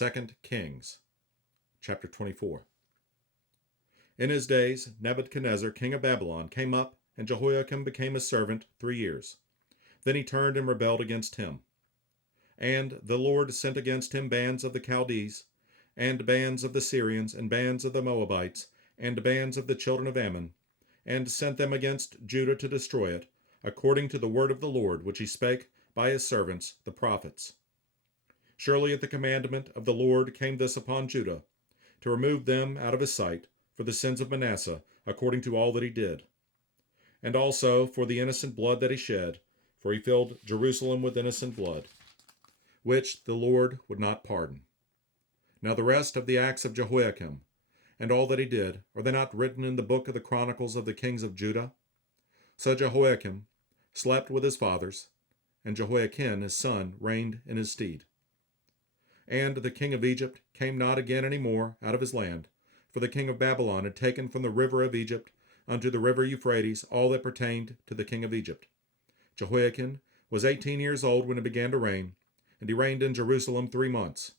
2 Kings, chapter 24. In his days, Nebuchadnezzar, king of Babylon, came up, and Jehoiakim became his servant 3 years. Then he turned and rebelled against him. And the Lord sent against him bands of the Chaldees, and bands of the Syrians, and bands of the Moabites, and bands of the children of Ammon, and sent them against Judah to destroy it, according to the word of the Lord, which he spake by his servants the prophets. Surely at the commandment of the Lord came this upon Judah, to remove them out of his sight, for the sins of Manasseh, according to all that he did, and also for the innocent blood that he shed, for he filled Jerusalem with innocent blood, which the Lord would not pardon. Now the rest of the acts of Jehoiakim, and all that he did, are they not written in the book of the Chronicles of the kings of Judah? So Jehoiakim slept with his fathers, and Jehoiachin his son reigned in his stead. And the king of Egypt came not again any more out of his land, for the king of Babylon had taken from the river of Egypt unto the river Euphrates all that pertained to the king of Egypt. Jehoiachin was 18 years old when he began to reign, and he reigned in Jerusalem 3 months.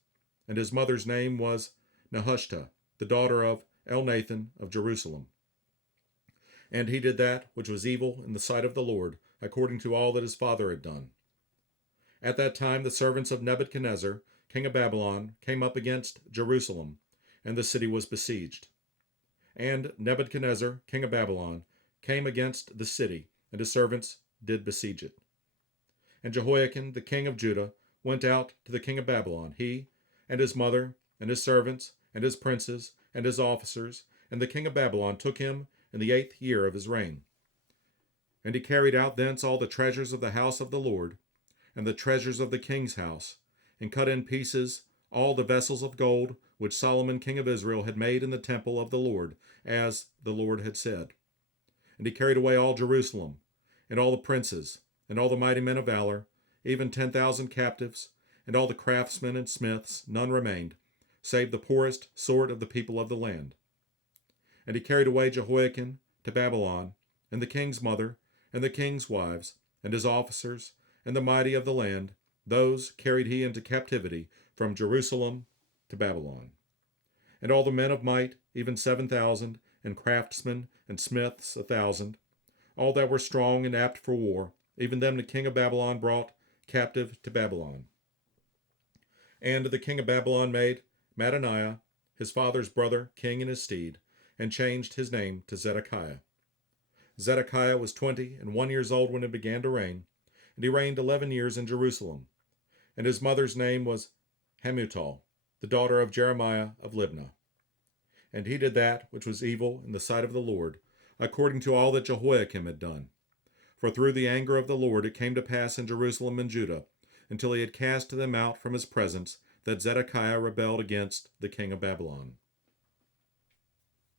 And his mother's name was Nehushta, the daughter of Elnathan of Jerusalem. And he did that which was evil in the sight of the Lord, according to all that his father had done. At that time the servants of Nebuchadnezzar, king of Babylon, came up against Jerusalem, and the city was besieged. And Nebuchadnezzar, king of Babylon, came against the city, and his servants did besiege it. And Jehoiachin, the king of Judah, went out to the king of Babylon, he, and his mother, and his servants, and his princes, and his officers, and the king of Babylon took him in the 8th year of his reign. And he carried out thence all the treasures of the house of the Lord, and the treasures of the king's house, and cut in pieces all the vessels of gold which Solomon king of Israel had made in the temple of the Lord, as the Lord had said. And he carried away all Jerusalem, and all the princes, and all the mighty men of valor, even 10,000 captives, and all the craftsmen and smiths, none remained, save the poorest sort of the people of the land. And he carried away Jehoiachin to Babylon, and the king's mother, and the king's wives, and his officers, and the mighty of the land, those carried he into captivity from Jerusalem to Babylon. And all the men of might, even 7,000, and craftsmen and smiths 1,000, all that were strong and apt for war, even them the king of Babylon brought captive to Babylon. And the king of Babylon made Mattaniah, his father's brother, king in his stead, and changed his name to Zedekiah. Zedekiah was 21 years old when he began to reign, and he reigned 11 years in Jerusalem. And his mother's name was Hamutal, the daughter of Jeremiah of Libnah. And he did that which was evil in the sight of the Lord, according to all that Jehoiakim had done. For through the anger of the Lord it came to pass in Jerusalem and Judah, until he had cast them out from his presence, that Zedekiah rebelled against the king of Babylon.